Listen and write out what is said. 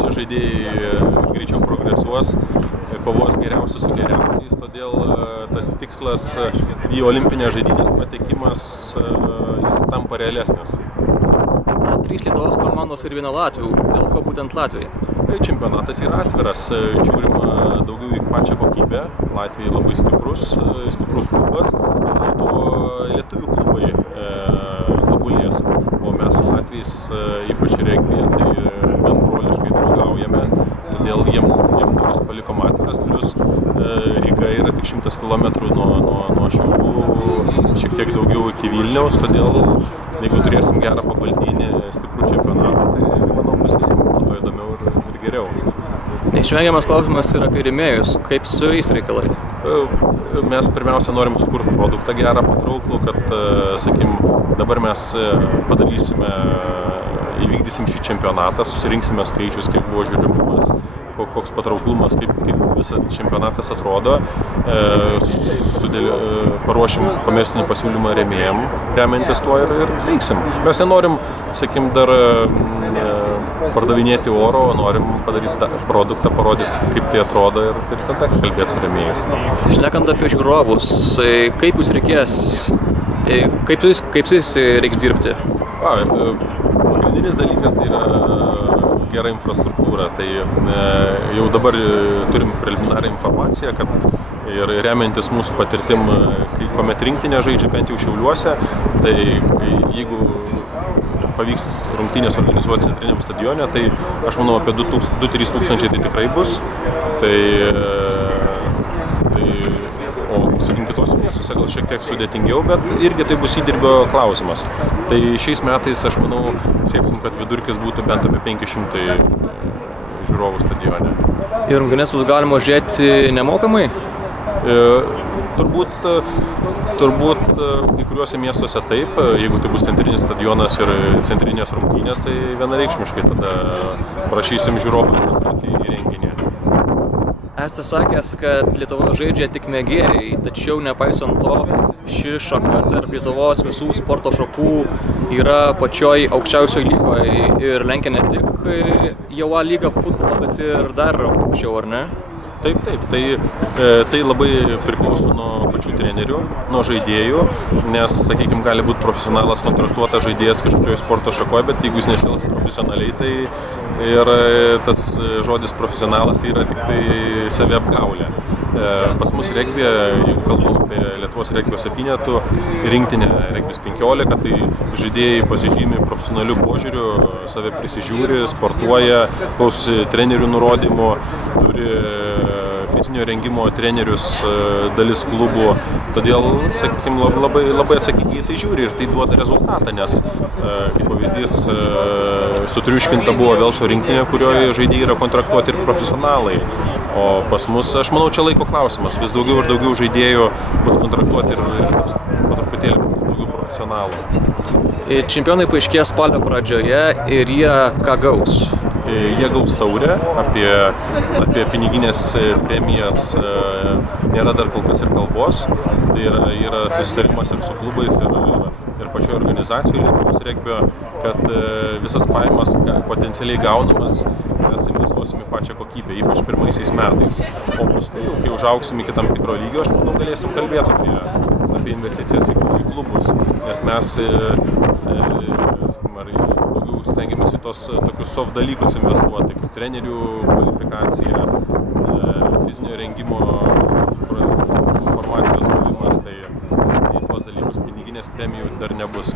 čia žaidėjai greičiau progresuos, kovos geriausiai su geriausiais, todėl tas tikslas į olimpinės žaidynės patekimas jis tampa realesnis. 3 Lietuvos komandos ir 1 Latvių. Dėl ko būtent Latvija? Čempionatas yra atviras, žiūrima daugiau į pačią kokybę. Latvija labai stiprus klubas, dėl to lietuvių klubai tobulės. O mes su Latvijais, ypač regbyje, tai gan broliškai draugaujame, todėl jiem duris palikom atviras, plus Ryga yra tik 100 km nuo Šiaulių, šiek tiek daugiau iki Vilniaus, todėl jeigu turėsim gerą pabaldinį, stiprų čempionatą, tai manau bus visiems nuo to įdomiau ir geriau. Neišvengiamas klausimas yra apie rėmėjus. Kaip su jais reikalai? Mes pirmiausia norim sukurti produktą gerą, patrauklų, kad, sakim, dabar mes įvykdysim šį čempionatą, susirinksime skaičius, kiek buvo žiūrimumas, koks patrauklumas, kaip visas čempionatas atrodo, paruošim komercinį pasiūlymą rėmėjam, remiantis tuo ir teiksim. Mes nenorim, sakim, dar pardavinėti oro, norim padaryti produktą, parodyti, kaip tai atrodo ir tada kalbėti su rėmėjais. Šnekant apie žiūrovus, kaip jūs reikės, kaip su jais reiks dirbti? Pagrindinis dalykas tai yra gera infrastruktūra. Tai jau dabar turim preliminarią informaciją, kad ir remiantis mūsų patirtim, kuomet rinktinė žaidžia bent jau Šiauliuose, tai jeigu pavyks rungtynės organizuoti centriniam stadione, tai aš manau apie 2-3 tūkstančiai tai tikrai bus. O sakim, kitose miestuose gal šiek tiek sudėtingiau, bet irgi tai bus įdirbio klausimas. Tai šiais metais, aš manau, sieksim, kad vidurkis būtų bent apie 500 žiūrovų stadione. Ir rungtynes bus galima žiūrėti nemokamai? Turbūt kai kuriuose miestuose taip, jeigu tai bus centrinis stadionas ir centrinės rungtynės, tai vienareikšmiškai tada prašysim žiūrovų investuoti į renginį. Esate sakęs, kad Lietuva žaidžia tik mėgėjai, tačiau nepaisant to, ši šaka tarp Lietuvos visų sporto šakų yra pačioj aukščiausioj lygoje ir lenkia ne tik jau A lygą futbolą, bet ir dar aukščiau, ar ne? Taip. Tai labai priklauso nuo pačių trenerių, nuo žaidėjų, nes, sakykime, gali būti profesionalas kontraktuotas žaidėjas kažkurioje sporto šakoje, bet jeigu jis nesielgs profesionaliai, tai ir tas žodis profesionalas tai yra tik tai saviapgaulė. Pas mus regbyje, jeigu kalbam apie Lietuvos regbio 7 rinktinę regbis 15, tai žaidėjai pasižymi profesionalių požiūrių, save prisižiūri, sportuoja, klausosi trenerių nurodymų, turi fizinio rengimo trenerius dalis klubų, todėl, sakykime, labai atsakingai tai žiūri ir tai duoda rezultatą, nes, kaip pavyzdys, sutriuškinta buvo Velso rinktinė, kurioje žaidėjai yra kontraktuoti ir profesionalai, o pas mus, aš manau, čia laiko klausimas, vis daugiau ir daugiau žaidėjų bus kontraktuoti ir po truputėlį daugiau profesionalų. Čempionai paaiškės spalio pradžioje ir jie ką gaus? Jie gaus taurę, apie piniginės premijas nėra dar kol kas ir kalbos, tai yra susitarimas ir su klubais ir pačioje organizacijoje Lietuvos regbio, kad visas pajamas potencialiai gaunamas mes investuosim į pačią kokybę, ypač pirmaisiais metais. O paskui, kai užaugsim iki tam tikro lygio, aš manau, galėsim kalbėti apie investicijas į klubus, nes mes daugiau stengiamės į tokius soft dalykus investuoti, kaip trenerių kvalifikacija, fizinio rengimo informacijos gavimas, tai tuos dalykus piniginės premijų dar nebus.